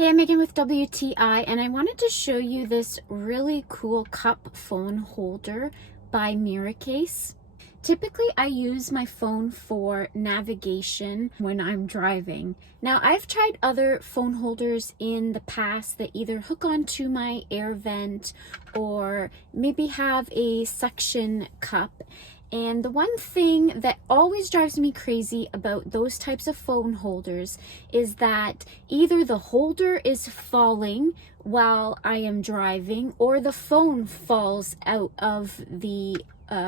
Hey, I'm Megan with WTI, and I wanted to show you this really cool cup phone holder by Miracase. Typically, I use my phone for navigation when I'm driving. Now, I've tried other phone holders in the past that either hook onto my air vent or maybe have a suction cup. And the one thing that always drives me crazy about those types of phone holders is that either the holder is falling while I am driving or the phone falls out of the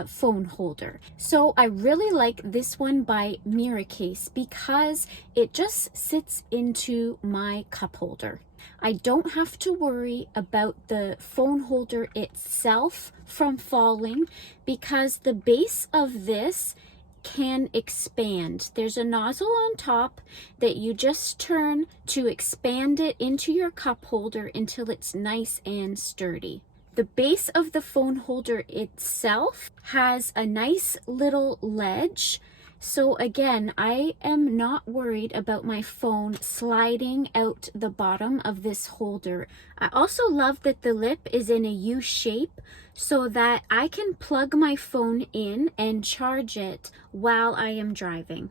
phone holder. So I really like this one by Miracase because it just sits into my cup holder. I don't have to worry about the phone holder itself from falling because the base of this can expand. There's a nozzle on top that you just turn to expand it into your cup holder until it's nice and sturdy. The base of the phone holder itself has a nice little ledge. So again, I am not worried about my phone sliding out the bottom of this holder. I also love that the lip is in a U shape so that I can plug my phone in and charge it while I am driving.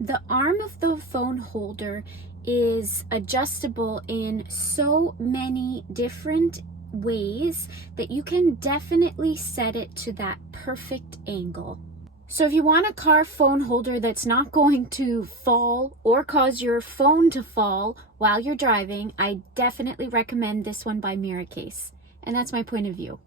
The arm of the phone holder is adjustable in so many different ways that you can definitely set it to that perfect angle. So if you want a car phone holder that's not going to fall or cause your phone to fall while you're driving, I definitely recommend this one by Miracase. And that's my point of view.